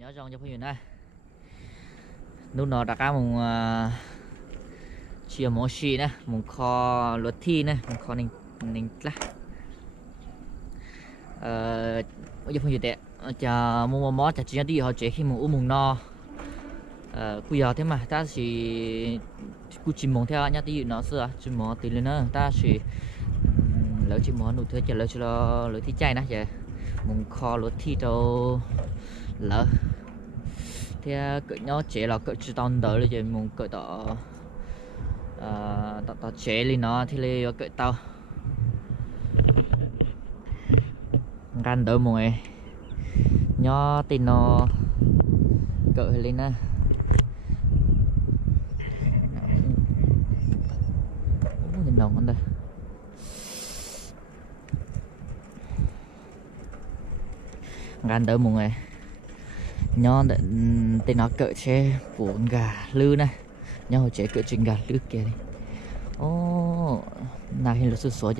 nhớ rong cho phải này lúc nó đã cá một chia món xì nè một kho lúa thi nè một kho ninh lá bây giờ phải tệ chả mua món chả chỉ đi họ chế khi một mùng no bây giờ thế mà ta chỉ cứ chỉ mong theo nhá tí nó xưa chỉ mong tí lên nữa ta chỉ lỡ chỉ mong nụ thôi chả lỡ cho lỡ thi chay nè chả mùng kho lúa thi đâu lỡ thế cỡ nhỏ chế là cỡ chỉ tao đỡ rồi mùng cỡ tao tao chế lên nó thì lấy cỡ tao gan đỡ mùng ấy nhỏ tin nó cỡ lên nè nhìn lòng hơn đây gan đỡ mùng ấy nhỏ tên nó cỡ chế cuốn gà lư này nhỏ chế cỡ trên gà lư kia đi ô nào hiện là sự số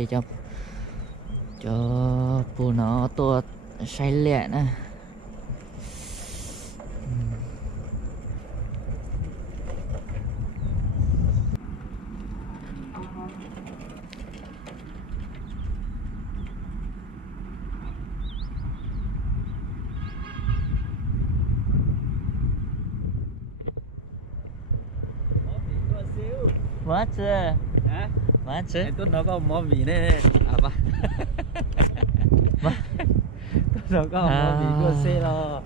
cho bù nó to say lẹ nè mất chưa mất chưa tôi nó có món mì này à ba nó có món mì của xe lo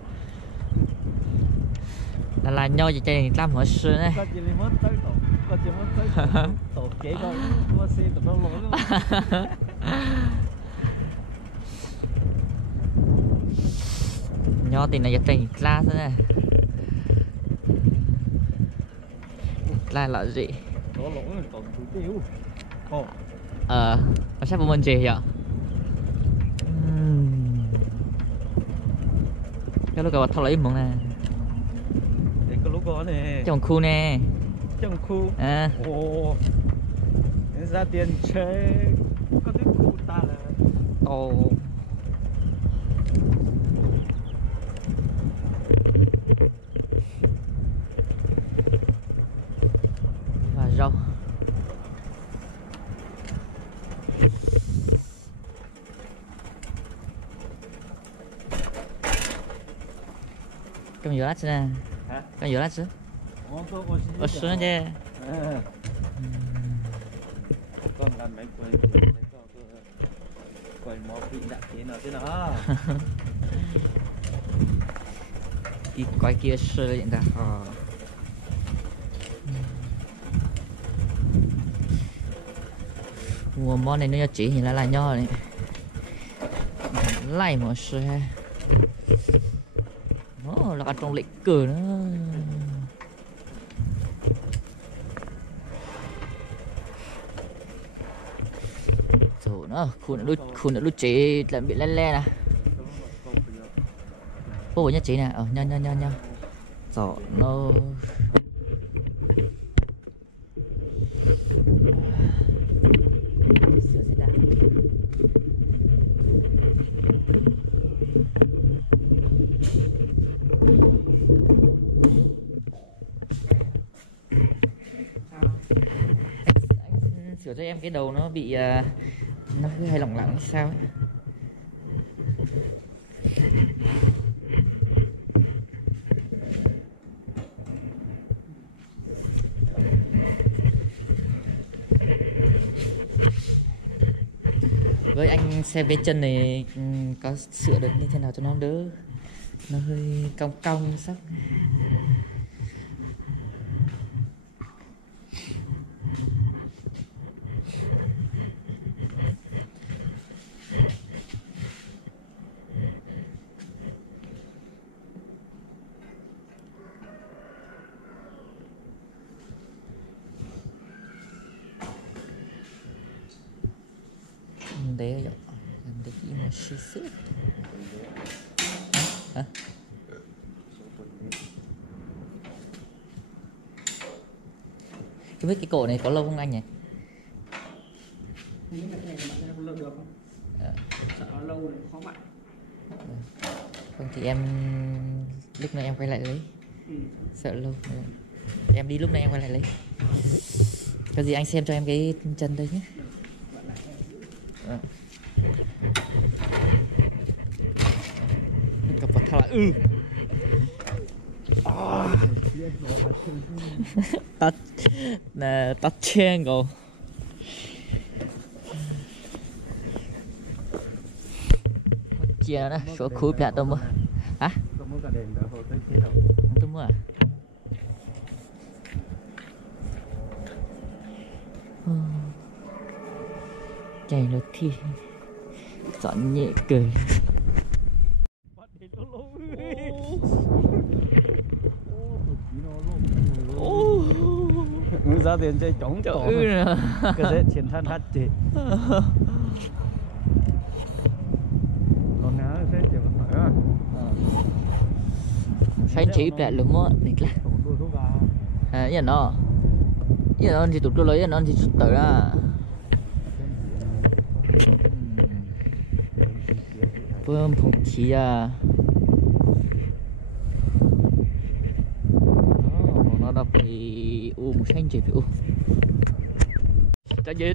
là nhau gì chơi làm hồi xưa này có chỉ mất tới có chỉ mất tới tổ kế có xe tụi nó lỗi luôn nhau thì này chơi class này là gì nó lỗi mình còn thủ tiêu nó sắp mình gì vậy cái lúc nào thao lấy món nè để có lúc đó nè trong khu nè trong khu ồ ra tiền chơi có cái khu ta là ồ và rau con nhiều lát chứ nè con nhiều lát chứ ở xuống chứ con làm mấy quầy mò bị đặt thế nào đi quay kia sơ hiện ra mua món này nó chỉ thì là nho này lại một sơ nó là trong lịch cử nữa rồi nó khu nó đút chế làm bị le nè bố nhất chế nè nha rồi nó sửa sẽ đạt anh sửa cho em cái đầu nó bị nó cứ hay lỏng lỏng sao ấy. Với anh xem cái chân này có sửa được như thế nào cho nó đỡ nó hơi cong cong sắc đấy rồi làm được gì mà xí xí hả cái cổ này có lâu không anh nhỉ? Những cái này bạn sẽ lâu được không? Sợ nó lâu thì khó mạnh. Không thì em lúc này em quay lại lấy. Sợ lâu. Em đi lúc này em quay lại lấy. Có gì anh xem cho em cái chân đây nhé. Cặp vật thao là tắt chen rồi. Chia đó, số khối bẹt tao mua. Hả? Tôi mua cả đèn đỡ hồi tới thế đâu. Tôi mua à? Chạy lượt thì chọn nhẹ cười. Ra tiền chơi chống tổ. Cái dễ chiến thân hát chị. Còn nào sẽ chịu hỏi á. Phanh chỉ bẹt luôn mua nít là. À, vậy nó thì tụt tôi lấy nó thì tụt tới à. Bơm không khí à. Nó đập thì một xanh chỉ phiếu. Chả dễ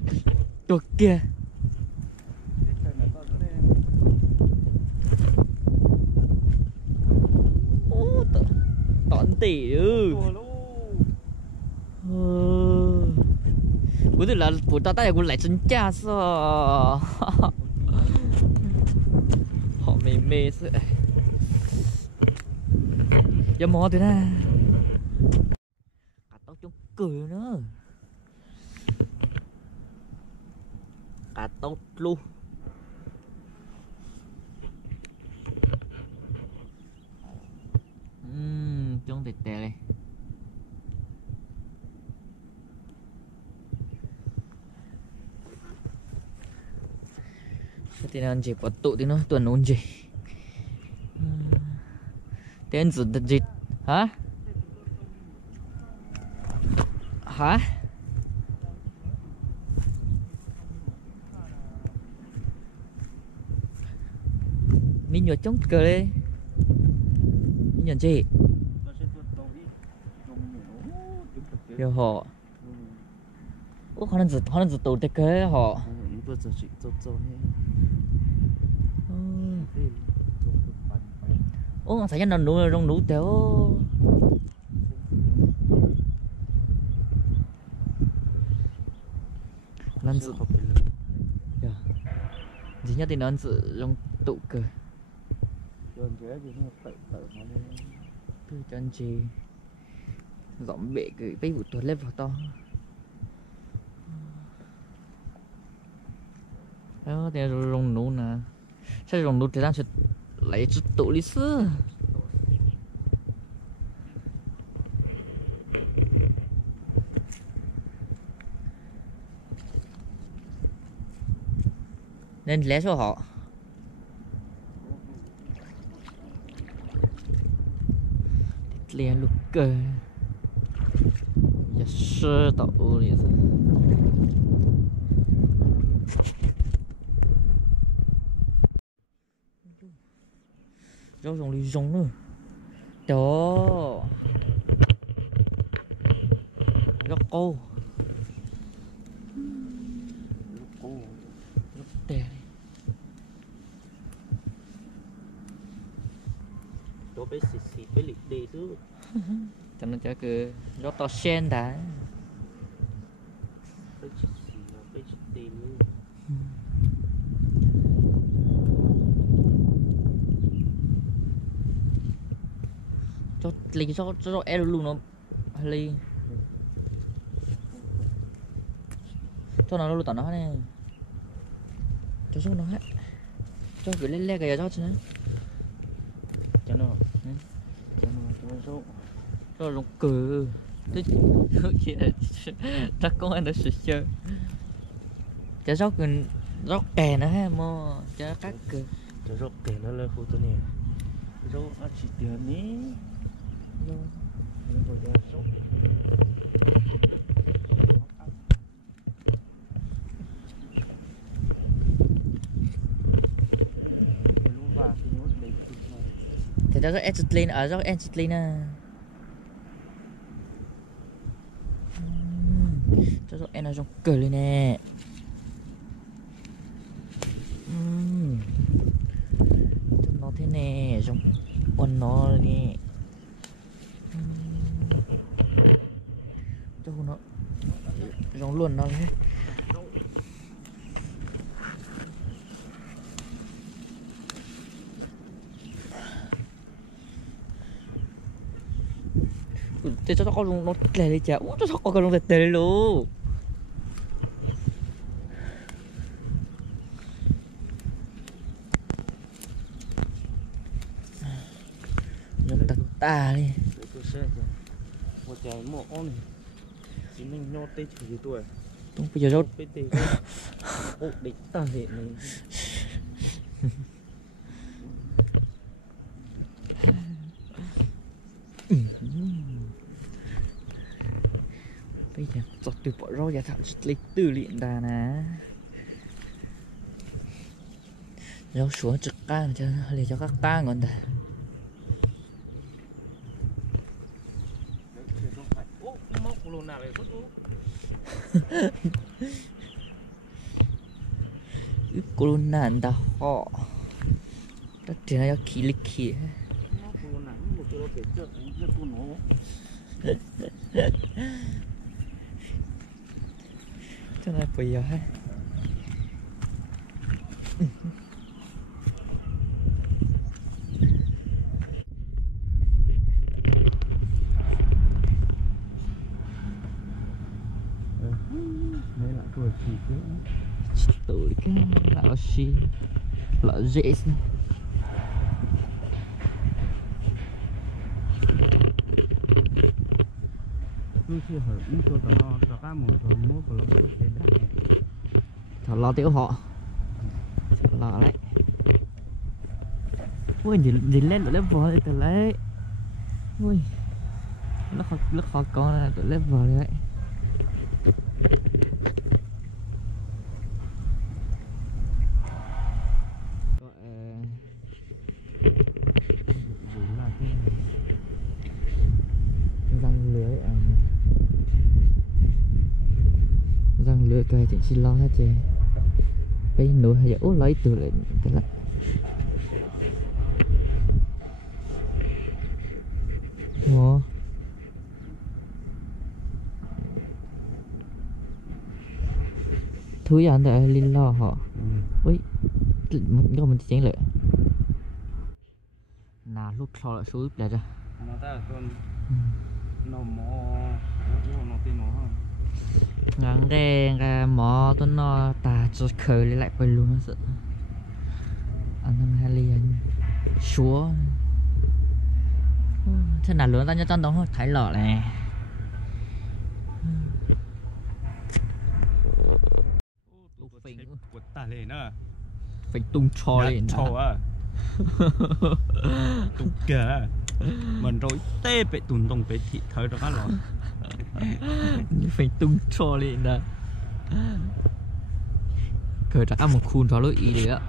tuột kia. Tọn tỉ ư. Bữa là buổi ta tay của lại chân cha sao. Họ mê sợ. Giờ mò thế nào. Cả tóc trông cười nữa. Cả tóc luôn. Trông tệ tệ này. Thì nó chỉ có tụ thì nó tuần ôn gì. Tên gì thật gì? Hả? Hả? Mình nhớ chống cờ đây. Mình nhớ gì? Rồi họ. Ủa họ nên giật tụ tới kế họ. Ủa phải nó nụ rong nụ téo. Nên giật. Gì nhất thì nên giật rong tụ cơ. Tôi chân chi giọng bệ cái bấy vụ tuần lên vào to. Đó thì rong nụ nè. Sao rong nụ thì đang sẽ lấy chút tụ lý sư. Nên lẽ số họ liền lúc cơ giờ sơ tụ lý sư. Rau rong lý rong nữa. Đó góc cô góc tè Đó bé xịt bé lịch đi chứ. cho nên cho cứ góc to sen đã. Bé xịt bé đi nữa. Cho lấy cho em luôn nó lấy cho nó luôn tao nó này cho số nó hết cho gửi lên cái cho chứ Cho nó số cho nó cừ tức kia chắc có anh đã sửa chơi cho rót kè nữa ha mo cho các cừ cho rót kè nó lên khu tôi nè rót ăn chỉ tiền ní rót nó có cho rót cái lúa vàng thì nó đầy thịt mà thì đó rất Angelina ở rất Angelina cho rồi em nó trong cười lên nè cho nó thế nè trong quần nó nè cho nó giống luôn nó đấy thế cho con nó tè đi chả út cho con nó tè luôn nhom ta đi một trái một con này chỉ mình nhô tê chỉ tuổi không bây giờ đâu tê tê ổ địch ta hệ này bây giờ giọt từ bỏ rau giả thảo lịch từ luyện đà nè rau xuống trực can cho để cho các ta ngon đà corona đã họ đã chỉ là khí lịch khí cho nên bây giờ hay đây là tuổi chỉ tuổi cái lão xì lão dễ xin cứ khi hỏi u cho tao cho các một số mua của nó sẽ đại thằng lo tiêu họ lo đấy ui nhìn lên tụi level thì tụi lấy ui nó khó con là tụi level đấy răng lưới cái chuyện chỉ lo hết chứ bây nụ hay ố lấy từ lại cái lại wow thứ gì anh tại linh lo họ ui mình mình chén lại nào lúc sau lại xuống lại ra nó ta con nó mò nó tên nó ngắn đen ra mỏ tôi nó ta cho khởi lại quay luôn nó sợ anh thằng hai liền chúa thế nào lớn ta nhớ chân đó thái lọ này quật ta lên nữa phải tung cho lên cho à tung kìa mình rồi tê bị tùng tùng bị thịt thôi đó rồi phải tung cho lên nè cởi ra một khuôn đó lối ý đấy ạ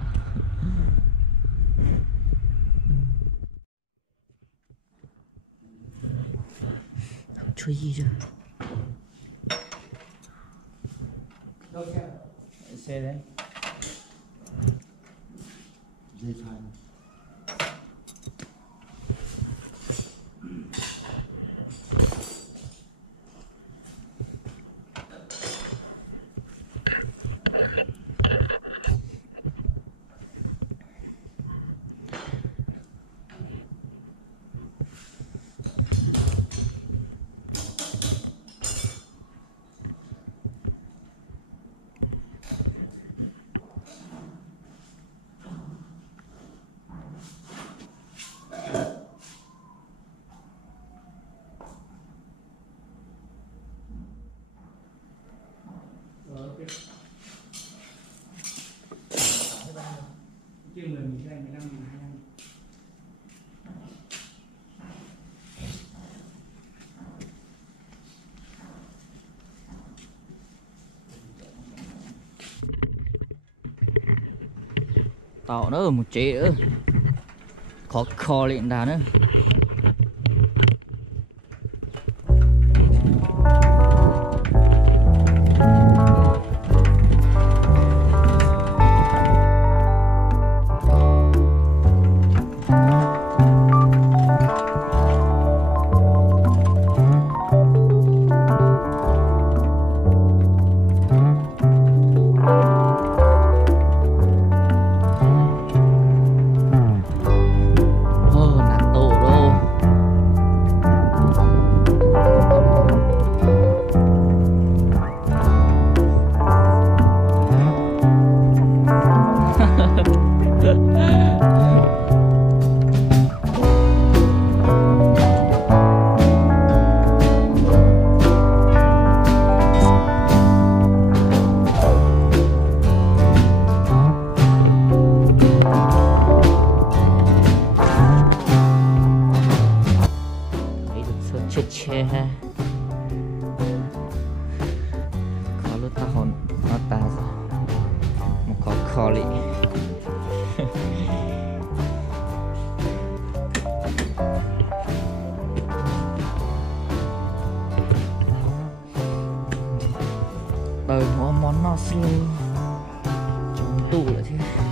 chơi gì chứ xe đấy dây phai chứ mình cái này 15 12 tàu nữa một chế nữa khó kho lên đá nữa. chết che khó lúc ta hồn nó ta một khó khó lị đời mua món nó xưa trong tủ lại thế